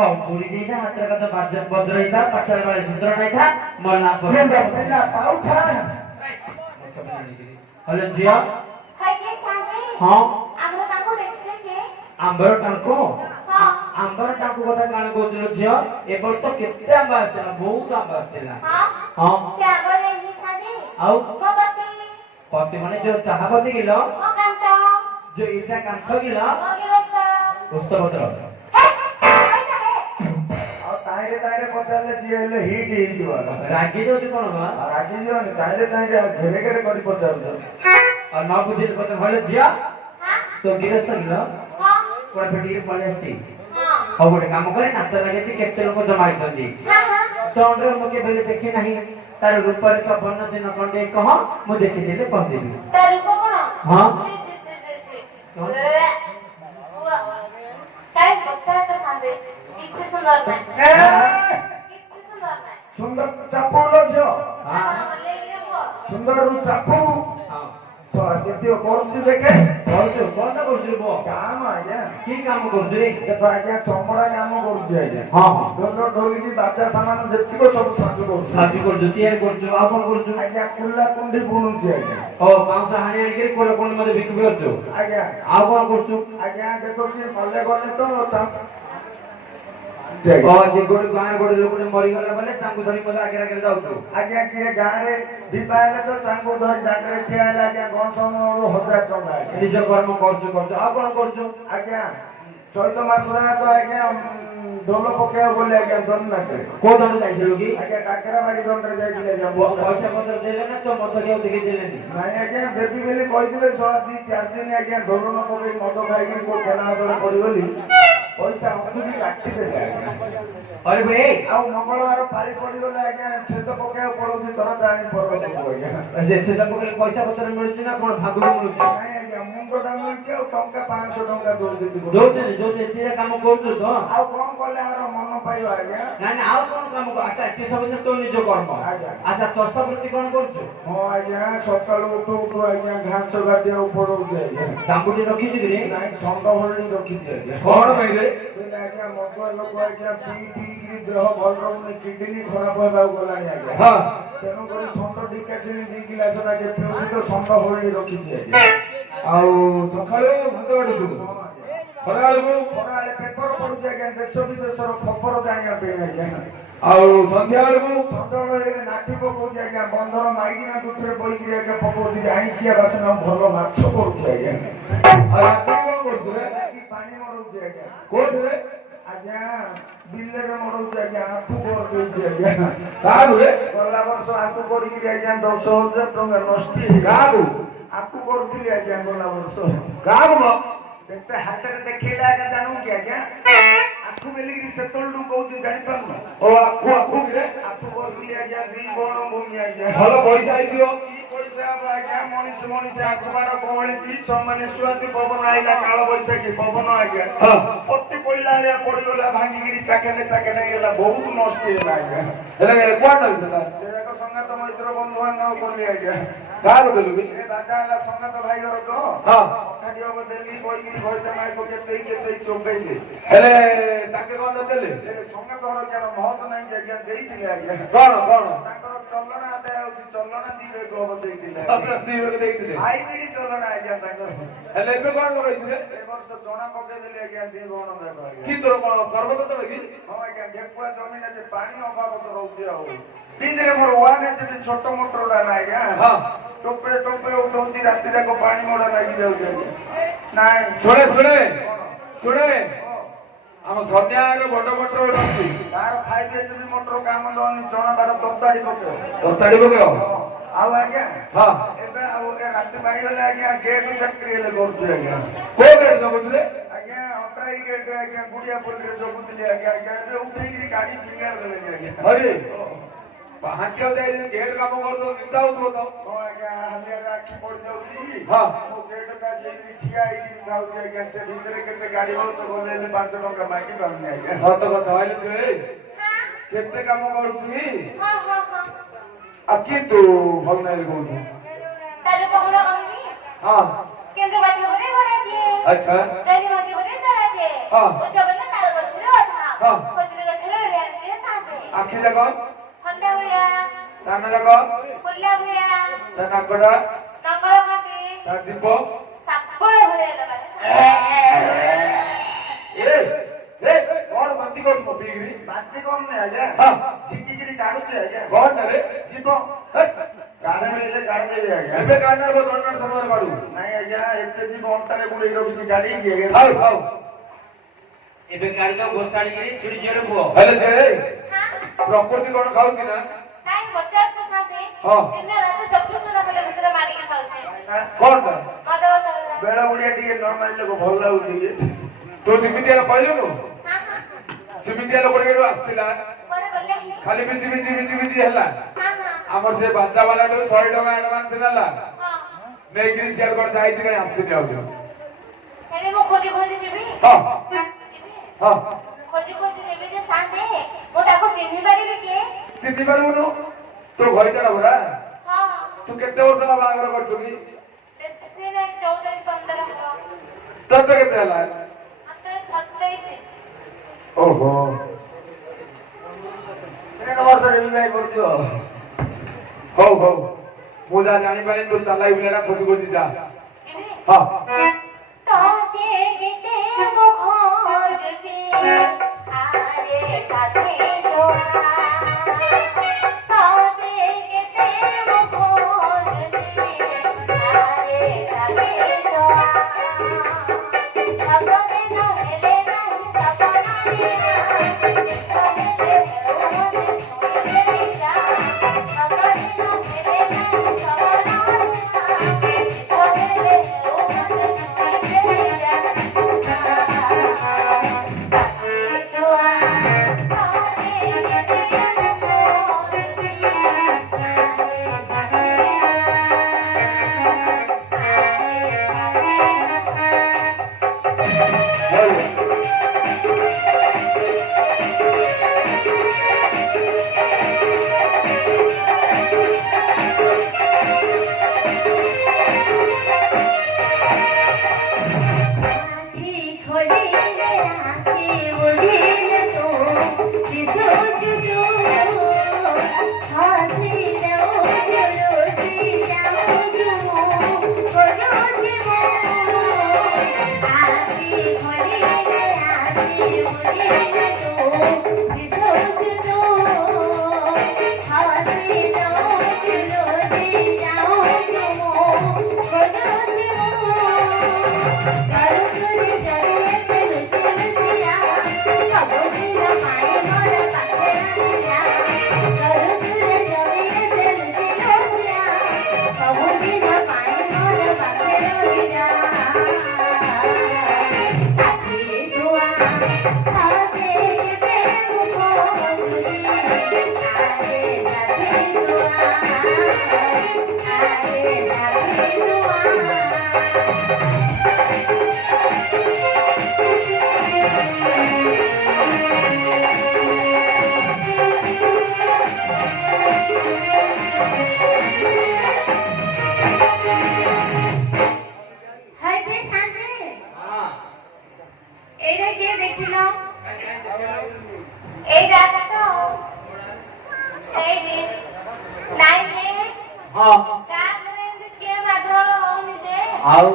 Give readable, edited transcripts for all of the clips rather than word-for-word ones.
हां पूरी नहीं था हाथ का तो बाजार बद्र ही था पत्थर वाले सूत्र नहीं था मरना पर पहला पाऊ था हेलो जिया हाय के साथे हां हमरो ताको देखले के आंबर टाको हां आंबर टाको कथा कान कहउछलो जिया ए वर्ष केते आंबा आछला बहुत आंबा आछला हां हां क्या बोले ही साथे आउ मोबती पति माने जो चाहबती गिलो ओ कांता जो इटा कांथ गिलो ओ गिरस्ता पुस्तपत्र ताइरे ताइरे पचाले जिएले हिट हिजिवा रागी दो कोन बा राजी जो ताइरे ताइरे घेरे घेरे करी पचाल और ना बुझिल पता भले जिया हां तो गिरस्ता गिलो हां कोन फेटी पळे आसी हां हो गोटे काम करे नाच लागे ती केते लोक जमाई छंदी हां हां तोंडरे मके बेले देखि नाही तार रूपर का बन्न से न कंडे कह मु देखि देले कह देबी तार को कोन हां काय बच्चा तो साथे किछ सुंदर नहीं किछ सुंदर नहीं सुंदर चापू लो जो हां ले ले वो सुंदर रु चापू हां तो केतियो करछु देखे करछु कोन करछु बो काम आज्ञा की काम करछु रे देखो आज्ञा चमड़ा काम करछु आज्ञा हां हां दोनो ढोली बाजा सामान जेतिको सब साजु करछु साजी करछु तयार करछु आ कोन करछु आज्ञा कुल्ला कुंडी बुनुछु आज्ञा ओ पांच हाणी आके कोन कोन मते बिकबे करछु आज्ञा आ कोन करछु आज्ञा देखो कि मल्ले गले तो ओ जे गोटे गाय गोटे लोकने मरि गला बले तांको धरि मते आगे आगे जाउछु आज्ञा के गारे दीपाले तो तांको धर जागरे ठियाला आज्ञा गणसमरो 1000 टका निज कर्म करछु करछु आ कोन करछु आज्ञा चैत मासरा तो आज्ञा ढोल पकेया बोले आज्ञा दन ना करे को दन जाइछलो की आज्ञा काकरा बाड़ी दन रे जाइले आज्ञा पैसा पत्र देले ना तो मत केउ देखि देलेनी नाइ आज्ञा बेबी बेली कहिदिले 6-4 दिन आज्ञा ढोल न पके मद खाइकी को केना दर पड़ी बोली पैसा अखुदी काटी देले आज्ञा अरे भाई आ मंगलवार पारी पड़ी बोले आज्ञा छेद पकेया पड़ोसी तर जानी परब को आज्ञा जे से तको पैसा पत्र मिलुछि ना कोन भागुडी मिलुछि नाइ आज्ञा मुंडटा मिलके टंका 500 टंका दो देती जोते एते काम करछु तो आ कोन कले आरो मन पाइबा आज्ञा ना ना आ कोन काम कर अच्छा एते सब तो निज कर्म अच्छा चर्चा प्रति कोन करछु हां आज्ञा सकाळ उठू आज्ञा घास गाडिया ऊपर उठे आज्ञा तांबुटी रखिछु कि रे नाइ ठंडा होल्डी रखी दे आज्ञा कोन भाई रे आज्ञा मगुआ लोक आज्ञा पी ग्रह भल रहुनी किडनी खराब होगा गलानी आज्ञा हां तेनु करी संत डिकासिनी 2 गिलास लागे पिउनी तो संत होल्डी रखी दे आज्ञा आउ सखाळे भात बाडू पराळे पेपर पढु आज्ञा देश विदेशर खबर जानिया पे आज्ञा आउ संध्या बेलू संध्याବେଳେ ନାଠି ପକଉଛି ଆଜ୍ଞା ବନ୍ଧର ମାଇକିନା ଦୁଃଖରେ ବଇକି ଆଜ୍ଞା ପକଉଛି ଆଇଁଷିଆ ବାସନ ଭଲ ମାଛ କରୁଛି ଆଜ୍ଞା ଆଉ ରାତି କଣ କରୁଛୁ ରେ ପାଣି ମରଉଛି ଆଜ୍ଞା କୋଉଥିରେ ଆଜ୍ଞା ବିଲରେ ମରଉଛି ଆଜ୍ଞା ଆଖୁ କରୁଛି ଆଜ୍ଞା କାହାକୁ ରେ ଗଲା ବର୍ଷ ଆଖୁ କରିକି ଆଜ୍ଞା 10,000 ଟଙ୍କା ନଷ୍ଟ କାହାକୁ ଆଖୁ କରୁଥିଲି ଆଜ୍ଞା ଗଲା ବର୍ଷ କାହାକୁ କେତେ ହାତରେ ଦେଖେଇଲା ଆଜ୍ଞା ଜାଣୁ କି ଆଜ୍ଞା ଆଖୁ ବେଲିକି ସେତେବେଳୁ କହୁଛି ଜାଣିପାରୁନ ଓ ଆଖୁ ରେ ଆଖୁ କରୁଥିଲି ଆଜ୍ଞା 2 ବଣ ଭୂମି ଆଜ୍ଞା ଭଲ ପଇସା ହେଇଥିବ ପଇସା ଆଜ୍ଞା ମଣିଷ ଆଖୁ ବାଡ଼ କମଳିଛି ସମାନେ ସୁଆତି ପବନ ଆଇଲା କାଳ ବୈଶାଖୀ ପବନ ଆଜ୍ଞା ପଟି ପଇଲା ଆଜ୍ଞା ପଡ଼ିଗଲା ଭାଙ୍ଗିକିରି ଚାକେନେ ହେଇଗଲା ବହୁତ ନଷ୍ଟ ହେଇଗଲା ଆଜ୍ଞା ହେଲେ କୁଆଡେ ଲାଗିଥିଲା ସେଯାକ ସଙ୍ଗାତ ମୈତ୍ର ବନ୍ଧୁ ବାନ୍ଧବ କଲି ଆଜ୍ଞା କାହାକୁ ଦେଲୁ କି ଏ ଦାଦା ହେଲା ସଙ୍ଗାତ ଭାଇର ତ ହଁ ଅଠାଟି ହବ ଦେଲି କହିକିରି ଘଇତା ମାଇକ କେତେ ଚୋବେଇଲେ ହେଲେ ତାକେ କଣ ଦେଲେ ସଙ୍ଗାତ ଘର ଜ୍ଞାନ ମହତ ନାହିଁ ଆଜ୍ଞା ଦେଇଥିଲେ ଆଜ୍ଞା କଣ ତାଙ୍କର ଚଲଣା ଆଦାୟ ହଉଛି ଚଲଣା 2 ବେଗ ହବ ଦେଇଥିଲେ ଦେଇଥିଲେ ହାଇବ୍ରିଡ ଚଲଣା ଆଜ୍ଞା ତାଙ୍କର ହେଲେ ଏବେ କଣ ଲଗେଇଥିଲେ ଏ ବର୍ଷ ଜଣା ପକେଇଦେଲି ଆଜ୍ଞା 2 ବଣ ଯାକ ଆଜ୍ଞା କି ତୋର କଣ ପର୍ବତ ତଳେ କି ହଁ ଆଜ୍ଞା ଢେକୁଆ ଜମିନ ଅଛି ପାଣି ଅଭାବ ତ ରହୁଛି ଆଉ ଦିନରେ ମୋର ୱାନ୍ ଏଚ୍ ଛୋଟ ମୋଟରଟା ନା ଆଜ୍ଞା ହଁ ଟୋପେ ଉଠଉଛି ରାତି ଯାକ ପାଣି ମୋଡା ଲାଗି ଯାଉଛି ଆଜ୍ଞା ନାଇଁ ଶୁଣେ ଆମ ସନ୍ଧ୍ୟାରେ ବଡ ମୋଟର ଗୋଟେ ଅଛି ତାର 5 ଏଚ୍ ମୋଟର କାମ ଦଉନି ଜଣା ବାର ତତାଡି ପକେଇବ ଆଉ ଆଜ୍ଞା ହଁ ଏବେ ଆଉ ରାତି ପାଇଗଲେ ଆଜ୍ଞା ଗେଟ୍ ଚାକିରି ହେଲେ କରୁଛୁ ଆଜ୍ଞା କୋଉ ଗେଟ୍ ଜଗୁଥିଲେ ଆଜ୍ଞା ଅଟାଇ ଗେଟ୍ ଆଜ୍ଞା ଗୁଡିଆ ପଲ୍ଲୀରେ ଜଗୁଥିଲି ଆଜ୍ଞା ଏବେ ଉଠେଇକି ଗାଡି ଫିଙ୍ଗାର ଦେଲେନି ଆଜ୍ଞା ହରି ପାହାଞ୍ଚ ଗେଟ୍ କାମ କରୁଥିବ ଚିନ୍ତା ହଉଥିବ ତ ହଁ ଆଜ୍ଞା ହାଲିଆରେ ଆଖି ପଡିଯାଉଛି ହଁ ମୋ ଗେଟଟା ଯାଇକି ଠିଆ ହେଇକି ଯାଉଛି ଆଜ୍ଞା ସେ ଭିତରେ କେତେ ଗାଡି ବଳସ ଗଲେ 5 ଟଙ୍କା ମାଗି ପାରୁନି ଆଜ୍ଞା ସତ କଥା ଭାଇ ତୁ କେତେ କାମ କରୁଛି हां हां हां ଆଉ କି ତୁ ଭଲ ନାହିଁ କହୁଛୁ तारे पहुड़ा कहनी ହଁ केंद्र बाटी बने भरा दिए अच्छा कहीं मगे बने तारा के हाँ। ओ जबने तारा गछरे अधा हाँ। ଆଖି ଯାକ ଖଣ୍ଡା ଭଳିଆ କାନ ଯାକ ଫୁଲା ଭଳିଆ ତା ନାକଟା ନଙ୍ଗଳ କାଟି ତା ଦୀପ ସାପଳ ଭଳିଆ ଲଗାଏ କଣ ବାନ୍ତି କରୁଛୁ ମୋ ପିଇକିରି ବାନ୍ତି କରୁନି ଆଜ୍ଞା ହଁ ଝିକିକିରି କାଢୁଛି ଆଜ୍ଞା କଣ ରେ ଯିବ କାଢ ମିଳିଲେ କାଢିଦେବି ଆଜ୍ଞା ଏବେ କାଢିଲେ ଦଣ୍ଡ ସମୟରେ କାଢୁ ନାଇଁ ଆଜ୍ଞା ଏତେ ଯିବ ଅଣ୍ଟାରେ ଗୁଡେଇ ରଖିଛି କାଢିକି ହଉ ହଉ ଏବେ କାଢିଲ ଗୋସାଳିକିରି ଛୁଡ଼ି ଝିଅର ପୁଅ ହେଲେ ଯେ ହଁ ପ୍ରକୃତି କଣ ଖାଉଛି ନା କାଇଁ ପଚାରୁଛୁ ନାତି ହଁ। ଦିନ ରାତି ଚବିଶ ଘଣ୍ଟା ଖଣ୍ଡେ ଭିତରେ ମାଡ଼ିକି ଖାଉଛି କଣଟା ମଦ ବୋତଲ ବେଳ ଉଡିଆ ଟିକେ ନର୍ମାଲି ଲୋକ ଭଲ ଲାଗୁଛି ତୁ ଯେମିତିଆ କହିଲୁନୁ ହଁ ସେମିତିଆ ଲୋକ ଏଠୁ ଆସିଥିଲା ପରେ ଗଲେ ଖାଲି ବିଜି ବିଜି ବିଜି ବିଜି ହେଲା ହଁ ହଁ ଆମର ସେ ବାଜା ବାଲାଠୁ 100 ଟଙ୍କା ଆଡଭାନ୍ସ ନେଲା ହଁ ନେଇକିରି ସିଆଡେ କୁଆଡେ ଯାଇଛି କାଇଁ ଆସିନି ଆଉ ହେଲେ ମୁଁ ଖୋଜି ଖୋଜି ଯିବି ହଁ ଯିବି ହଁ ଖୋଜି ଖୋଜି ଯିବି ଯେ ସାଙ୍ଗେ ମୁଁ ତାକୁ ଚିହ୍ନି ପାରିବି କି ଚିହ୍ନି ପାରିବୁନୁ ତୋ ଘଇଟାଟା ପରା ହଁ ତୁ କେତେ ବର୍ଷ ହେଲା ବାହାଘର କରିଛୁ କି ବେଶୀ ନାହିଁ 14 15 ହବ ତତେ କେତେ ହେଲା ମତେ 27 ଓହୋ 13 ବର୍ଷରେ ବିବାହ କରୁଛୁ ହଉ ହଉ ମୁଁ ଯାହା ଜାଣିପାରିନି ତୁ ଚାଲାଇ ପିଲାଟା ଖୋଜି ଖୋଜି ଯା ଯିବି ହଁ তোকে গেতে মুখোজে আরে কাছে তোরা তোকে গেতে মুখোজে আরে কাছে তোরা সবনে না হেলে না সবনা দিয়া সবনে রোমনে ছুঁয়ে যা সবনে না হেলে না সবনা দিয়া সবনে রোমনে ହଁ ଆଉ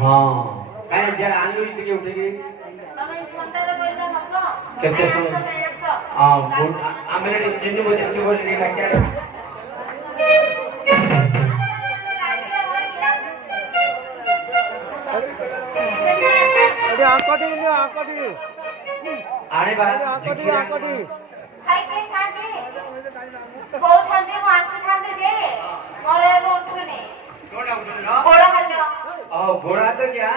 ହଁ କାଇଁ ଯେଡା ଆଲୁଇ ଟିକେ ଉଠିକି କେତେ ସମୟ ହଁ ଆମେ ଚିନି ବୋଝି ବୋଝି ଲାଗିଆ ଆଙ୍କଟି ଆଙ୍କଟି ଆଣିବା ଆଙ୍କଟି ଆଙ୍କଟି କହୁଛନ୍ତି ମୁଁ ଆସିଥାନ୍ତି ଯେ ମୋର ଏବେ ଉଠୁନି ଗୋଡ଼ ହାତ ଘୋड़ा तो क्या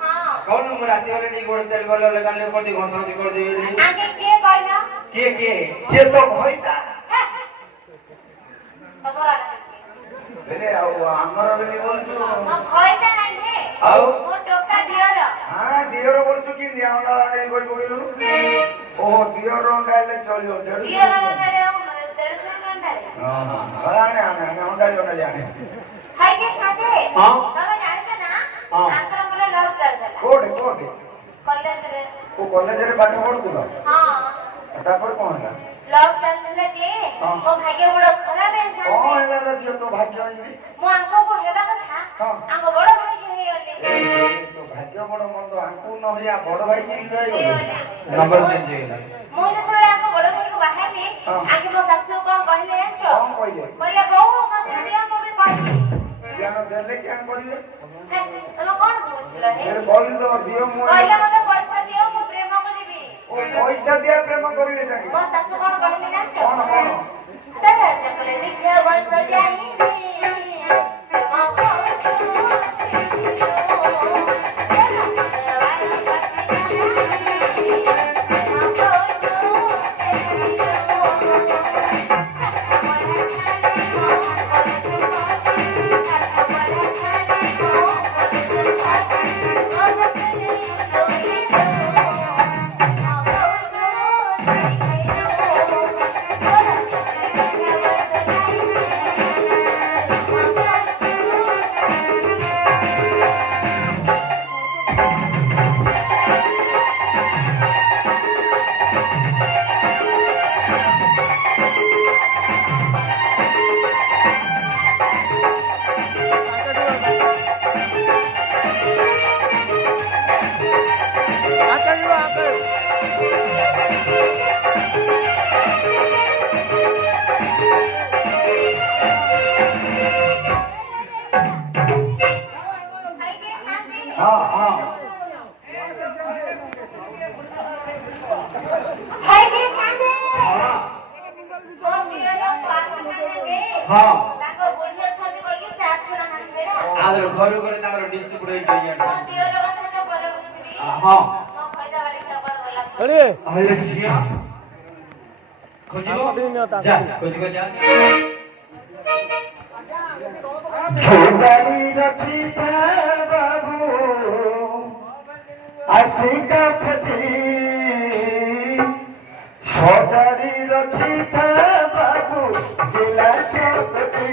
ହଁ कौन मैं रात वाले नहीं गोड़ चल वाला लगा ले कोती घोषणा कर दे आगे किए କହିଲ के ସିଏ ତ ଭଇଟା ତମର ହେଲେ ଆଉ ଆମର ବୋଲି ବୋଲଛୁ ମୋ ଘଇଟା ନାହିଁ ଯେ ଆଉ ମୋ ଟୋକା ଦିଅର ହଁ ଦିଅର ବୋଲଛୁ କି ନିଆମଲା ନେଇ କରି କହିଲୁ ଓହୋ ଦିଅର ଅଣ୍ଡାଇଲେ ଚଳିବ ଦିଅର ଅଣ୍ଡାରେ ଆଉ 150 ଅଣ୍ଡାରେ ଆଣେ ଅଣ୍ଡାଳି ଅଣ୍ଡାଳି ଆଣେ ଖାଇକେ ସାଥେ ହଁ ତମେ ଜାଣିଛ ନା ହଁ ତାଙ୍କର ମୋର ଲଭ୍ କରିଦେଲା କୋଉଠି କଲେଜରେ ଓ କଲେଜରେ ପାଠ ପଢୁଥିଲ ହଁ ତାପରେ କଣ ହେଲା ଲକ୍ ଚାଲିଥିଲା ଯେ ମୋ ଭାଗ୍ୟ ବଡ଼ ଖରାପ କଣ ହେଇଥାନ୍ତି ହେଲା ରେ ଝିଅ ତୋ ଭାଗ୍ୟ ଏମିତି ମୁଁ ଆଙ୍କକୁ ହେବା କଥା ହଁ। ଆଙ୍କ ବଡ଼ ଭାଇକି ହେଇଗଲି ତୋ ଭାଗ୍ୟ ବଡ ମନ୍ଦ ଆଙ୍କୁ ନ ହେଇଆ ବଡ ଭାଇ କେମିତି ରହିଗଲୁ ନମ୍ବର ଚେଞ୍ଜ ହେଇଗଲା ମୁଁ ଯେତେବେଳେ ଆଙ୍କ ବଡ଼ ଭାଇକୁ ବାହାରିଲି ହଁ। ଆଗେ ମୋ ଶାଶୁ କଣ କହିଲେ ଜାଣିଛ କଣ କହିଲେ କହିଲେ ବୋଉ ମତେ ଦିଅ ମୁଁ ବି କହିବି ଜ୍ଞାନ ଦେଲେ କ୍ୟାଁ କରିବେ ତମେ କଣ ବୁଝିଲ ହେ କହିଲି ତ ଦିଅ ମୁଁ କହିଲେ ମତେ ପଇସା ଦିଅ ମୁଁ ପ୍ରେମ କରିବି ଓ ପଇସା ଦିଆ ପ୍ରେମ କରିବେ ତାকে ମୋ ଶାଶୁ କଣ କହିଲେ ଜାଣିଛ କଣ କଣ ତାରା ଚକଲେ ଦେଖିବା ବନ୍ଦ ଯାଇନି हाँ हाँ ହଁ ତାଙ୍କ ବୁଢୀ ଅଛନ୍ତି କହିକି ସେ ଆସୁନାହାନ୍ତି ଆଦର ଘରୁ ଘରେ ତାଙ୍କର ଡିଷ୍ଟ୍ରିବ୍ୟୁଟ ହେଇଯାଇ ମୋ ଦିଅର କଥା ତ ପରେ ବୁଝିବି ହଁ ମୋ ଖଇଦା ବାଡ଼ି ଚପଳ ଗଲା अरे ହେଲେ ଝିଅ ଖୋଜିବ ଯା ଖୋଜିବ ଯା छोटाई रखी था बाबू आशी का फटी छोटाई रखी था बाबू जिला चौकटी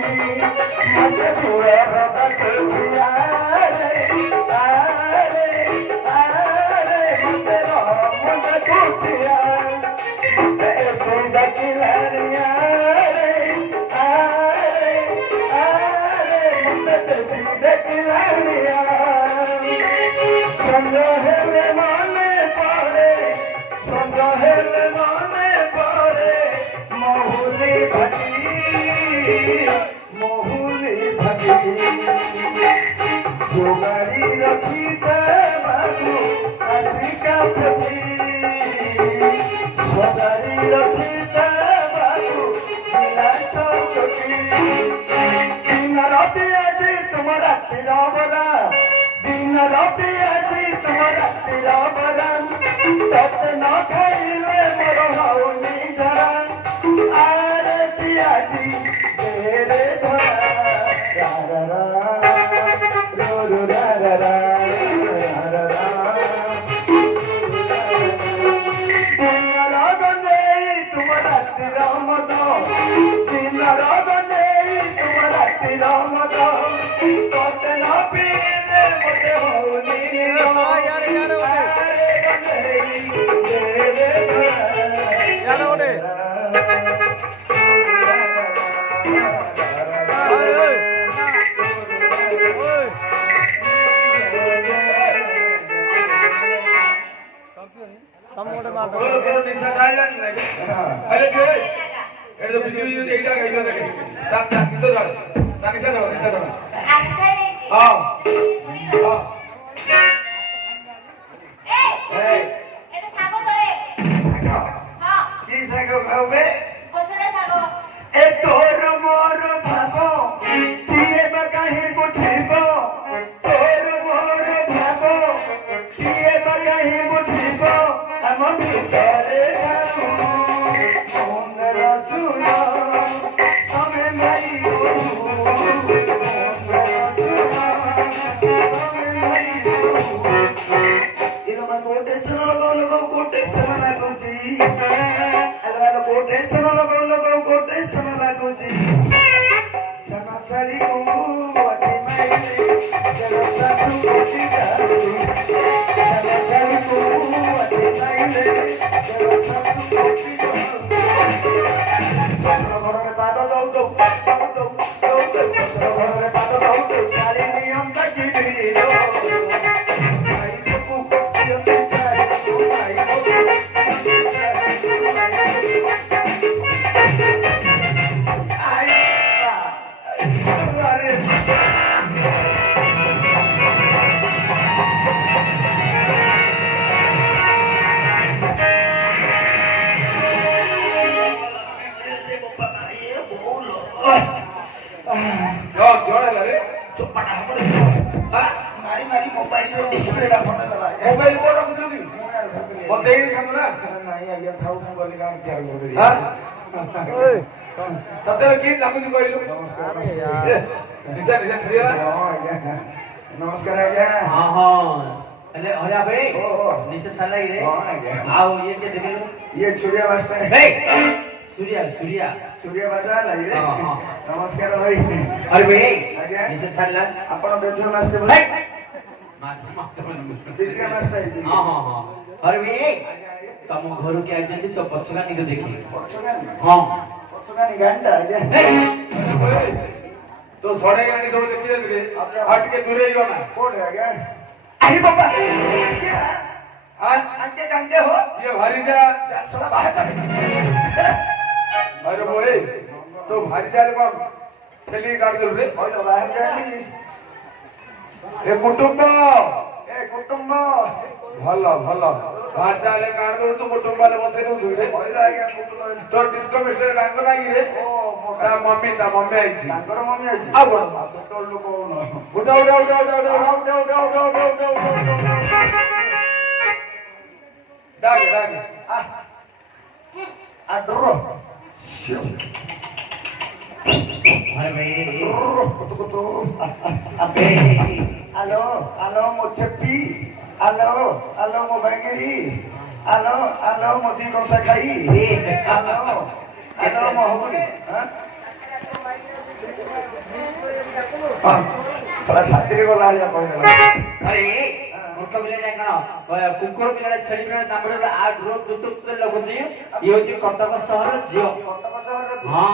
मत बुआ बाबा को दिया रे आरे आरे मत राम को दिया ऐसे दकिलारिया रे आरे आरे मत दकिलारिया संजोहे माने पड़े संजोहे माने पड़े मोहुली भटी जोगारी रखी था बाबू आशी का प्रति जोगारी रखी था बाबू जिला चौकटी दिन राति आज तुम्हारा तिरावला दिन राति आज तुम्हारा तिरावला तत न खाइले मोर हाउनी धरा आरे पियाजी तेरे धरा रा रो रो रा रा रा रा रा दिन रागने तुम्हारा तिरामद दिन रागने तुम्हारा तिरामद तत न पीले मोटे होनी यार ओटे कम ओटे मार बोलो बोलो निशा जाइला नहीं लगे अरे के एडो बिजली यूज एटा गइलो देखे ताक ताक किसो जाओ ताक निशा जाओ हां हां की सागो खाओगे ए तोर मोर भागो किए बकाही बुझिबो तोर मोर भागो किए बकाही बुझिबो हम भितरे सुनो सुनो हमें नहीं ମାରି ମାରି ମୋବାଇଲର ଡିସପ୍ଲେଟା ଫଟେଇଦେଲା ଆଜ୍ଞା। ମୋବାଇଲ କୋଉଟା ରଖୁଥିଲୁ କି ମୁଁ ଆଉ ରଖିଲି। ମତେ ଦେଇଥାନ୍ତୁ ନା ନାଇଁ ଆଜ୍ଞା ଥାଉ ମୁଁ ଗଲି ଗାଁ ତିଆରି କରିଦେବି। ओए ତତେ କି ଲାଗୁଛି କହିଲୁ अरे यार ନିଶା ନିଶା ଛାଡ଼ିଗଲା ହଁ ଆଜ୍ଞା ନମସ୍କାର ଆଜ୍ଞା। ହଁ ହଁ ହେଲେ ହରିଆ ଭାଇ ଓହୋ। ନିଶ୍ଚୟ ଭଲ ଲାଗିଲେ ହଁ ଆଜ୍ଞା। ଆଉ ଇଏ କିଏ ଦେଖିଲୁ ଇଏ ଚୁଡ଼ିଆ ମାଷ୍ଟର ହେଇ ସୂର୍ୟା ସୂର୍ୟା ଚୁଡ଼ିଆ ବାଜା ଲାଗିଲେ ହଁ, ହଁ। ନମସ୍କାର ଭାଇ। अरे भाई ଆଜ୍ଞା। निश्चित छाड़ला ଆପଣ ବେଧୁଆ ମାଷ୍ଟର भाई ଚୁଡ଼ିଆ ମାଷ୍ଟର ହେଇଛି। हाँ हाँ हाँ अरे भाई ଆଜ୍ଞା ଆଜ୍ଞା ତମ ଘରକୁ ଆଇଛନ୍ତି ତ ପଛକା ଟିକେ ଦେଖି ପଛଗାନି ହଁ ପଛଗାନି ଗାଡ଼ିଟା ଆଜ୍ଞା। ତୋ ସଢେଇ ଗାଣି ସବୁ ଦେଖି ଯାଇଥିଲେ ଆଉ ଟିକେ ଦୂରେଇ ଗଲ ନା କୋଉଠି ଆଜ୍ଞା? ଆରେ ବାବା ଆଜ୍ଞା କାନ୍ଦେ ହୋ ଇଏ ଭାରିଜା ଶଳା ବାହାରେ ଆରେ ବୋଏ ତୋ ଭାରିଜାରେ କଣ ଠେଲି କାଢିଦେଲୁ ରେ କହିଲ ବାହାରେ ଯାଇଲି ଏ କୁଟୁମ୍ବ ଏ କୁଟୁମ୍ବ ଭଲ ଭଲ ଭାରିଜାରେ କାଢିଦେଲୁ ତୁ କୁଟୁମ୍ବରେ ବସେଇ ଦଉଛୁ ରେ କହିଲ ଆଜ୍ଞା କୁଟୁମ୍ବ ତୋ ଡିସ୍କୋ ମିଷ୍ଟର ଡାଙ୍ଗ ନାହିଁ ରେ ଓ ମୋ ତା ମମି ଆଇଛି ତାଙ୍କର ମମି ଅଛି ଆଉ କଣ? ଛୋଟ ଲୋକ ହଉନ ଉଠା ଉଠା ଉଠା ଉଠା ଉଠା ଡାକେ ଡାକେ ଆ ଡର अरे भाई କୁତୁ କୁତୁ अबे ଆଲୋ ଆଲୋ ମୋ ଛେପି ଆଲୋ ଆଲୋ ମୋ ଭାଙ୍ଗିରି ଆଲୋ ଆଲୋ ମୋ ଦି କଂସା ଖାଇ ଆଲୋ ଆଲୋ ମୋ ହବୁନି ଛାତିରେ ଗଲା ଭଳିଆ କହିଦେଲା अरे मूर्ख पिलाटा कଣ କୁକୁର ପିଲାଟା ଛେଳି ପିଲାଟା ତାପରେ ଆ ଡ୍ରୋ ତୁତୁରେ ଲଗୁଛି ଇଏ ହଉଛି କଟକ ସହର ଝିଅ କଟକ ସହରରେ ହଁ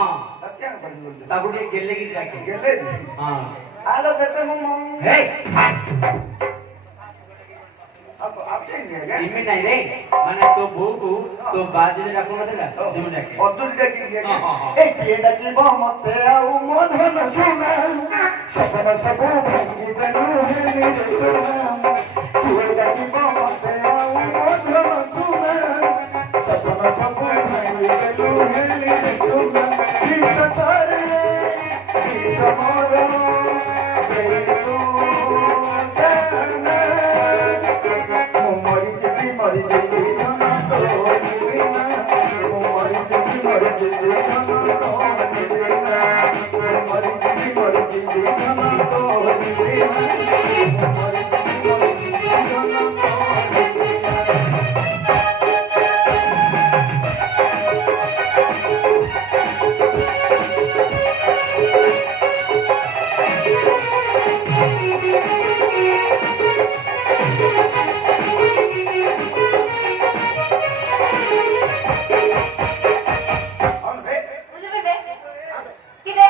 ସତ୍ୟାନ କରିବି ତାକୁ ଟିକେ ଗେଲେକିରି ଡାକେ ଗେଲେ ହଁ ଆଲୋ କେତେ ମୋ ମମି ହେ আপনি ଇମି ନାଇଁ ରେ ମାନେ ତୋ ବୋଉକୁ ତୋ ବାଜିରେ ଡାକୁ ନଥିଲା ସେମିତି ଡାକେ অতুলটা কি ହଁ, ହଁ, ହଁ। এই কে ডাকিব মতে আউ মধন সোনা সপন সব ভাঙি দেলু হেলি সোনা কে ডাকিব মতে আউ মধন সোনা সপন সব ভাঙি দেলু হেলি সোনা কৃষ্ণ তারে কৃষ্ণ মোর এই তো মরি যেতে না তো ବୁଝିବେ କି ରେ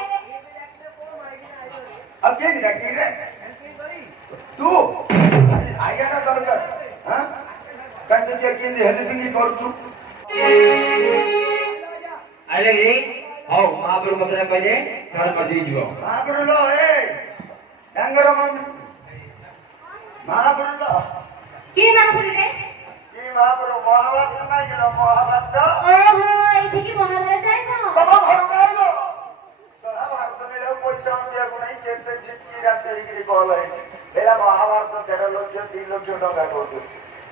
अब क्या नहीं रखी रे तू आया ना दरकार हाँ कंटे जे किंदी हेल्पिंग करछु ଆରେ ରେ ହଉ ମହାପ୍ରଭୁ କଥା କହିଲେ ଛାଡ଼ କରିଦେଇ ଯିବ महाप्रभु ए डांगर मन महाप्रभु କି ମହାପୁରୁ ରେ की महाप्रभु महाभारत नहीं गेलो महाभारत ଓହୋ ଏଠିକି ମହାଭାରତ ଯାଇନ बाबा घर गयो सला भारत में लोग पैसा दिया को नहीं केते चिटकी राते की कॉल है एला महाभारत 13 लाख 3 लाख टका कहतो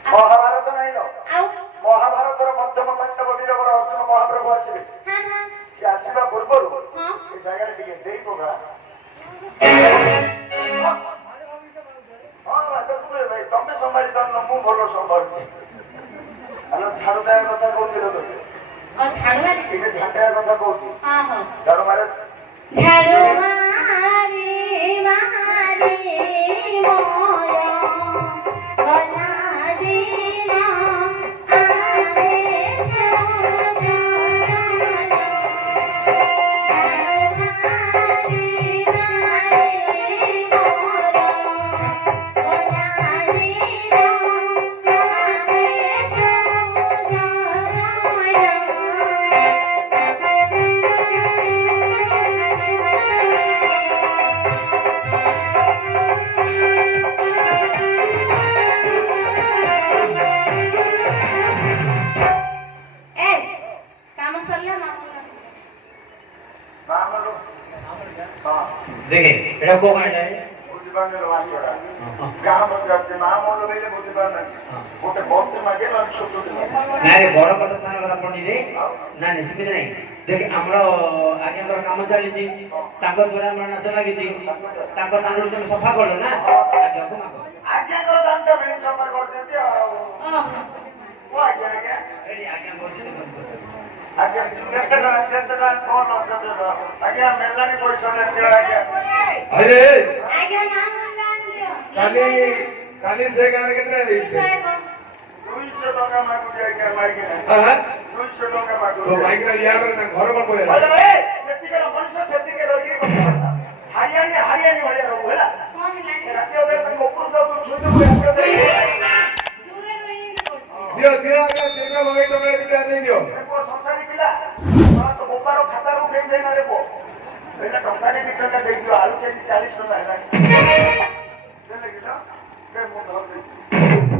महाभारत नहीं लो ଆଉ ମହାଭାରତର ମଧ୍ୟମ ପାଣ୍ଡବ ବୀରବର ଅର୍ଜୁନ ମହାପ୍ରଭୁ ଆସିବେ ହଁ ହଁ ସେ ଆସିବା ପୂର୍ବରୁ ହଁ ଏ ଜାଗାରେ ଟିକେ ଦେଇ ପକା ହଁ ଦେଖୁବେ ଭାଇ ତମେ ସମ୍ଭାଳି ପାରୁନ ମୁଁ ଭଲ ସମ୍ଭାଳୁଛି ଆଲୋ ଝାଡୁ ଦେବା କଥା କହୁଥିଲ ତ ଆଉ ଝାଡୁ ମାରି ଟିକେ ଝାଣ୍ଡା କଥା କହୁଛି ହଁ ହଁ ଝାଡୁ ମାରେ ଝାଡୁ ମାରି ମାରି ମୋର ଗଲା ଦିନ ଆରେ କାମ ସରିଲା ମାମୁଁ ମାମଲ ହଁ ଦେଖେ এটা কোন আইলা ବୁଝିପାରୁନି ଲୋ ମାଷ୍ଟର ଗାଁ ମଧ୍ୟ ଅଛି ମା ମନ ଲଗେଇଲେ ବୁଝିପାରୁନାହାନ୍ତି ଗୋଟେ ବସ୍ତେ ମାଗେ ନହେଲେ ଛୋଟ ନାଇଁ ରେ ବଡ କଥା ସାନ କଥା ପଣ୍ଡିରେ ନା ନାଇଁ ସେମିତି ନାହିଁ ଦେଖ ଆମର ଆଜ୍ଞାଙ୍କର କାମ ଚାଲିଛି ତାଙ୍କ ଦ୍ୱାରା ଆମର ନାଚ ଲାଗିଛି ତାଙ୍କ ଦାଣ୍ଡରୁ ତମେ ସଫା କଲ ନା ଆଜ୍ଞାକୁ ମାଗ ଆଜ୍ଞାଙ୍କର ଦାମଟା ମିଳି ସଫା କରିଦିଅନ୍ତି ଆଉ ମୁଁ ଆଜ୍ଞା ଆଜ୍ଞା ଏଇ ଆଜ୍ଞା କରୁଛନ୍ତି ଆଜ୍ଞା କେତେ ଟଙ୍କା କଣ ଆଜ୍ଞା ମେଲାଣି ପଇସା ନେବେ ଆଜ୍ଞା ଆରେ ଆଜ୍ଞା ନା ମନ୍ଦିର କାଲି ସେ ଗାଁରେ କେତେ ଦେଇଥିଲେ 200 ଟଙ୍କା ମାଗୁଛି ଆଜ୍ଞା ମାଇକିନା ହଁ 200 ଟଙ୍କା ତ ମାଗୁଛି ମାଇକିନା ୟାର ତାଙ୍କ ଘର କଣ ପଳେଇଲା ଯେତିକି ମଣିଷ ସେତିକି ରହିକି ହାରିଆଣି ଭଳିଆ ରହୁ ହେଲା କଣ ହେଲା ରାତି ଅଧେ ତାଙ୍କ ଉପରୁ ଯାଉଛୁ ଛୁଇଁବୁ ରାତି ଅଧେ ଦୂରରେ ରହିକି କରୁଛି ଦିଅ ଦିଅ ଆଜ୍ଞା ସେଟା ମଗେଇ ତମେ ଦିଟା ଦେଇ ଦିଅ ପୁଅ ସଂସାରୀ ପିଲା ତ ବୋପାର ଖାତାରୁ ଉଠେଇ ଦେଇନା ରେ ପୁଅ ଏଇଟା ଟଙ୍କାଟେ 2 ଟଙ୍କା ଦେଇଦିଅ ଆଳୁ କେଜି 40 ଟଙ୍କା ହେଲାଣି ଦେଲେ କିଲ ମୁଁ ଧରିଦେବି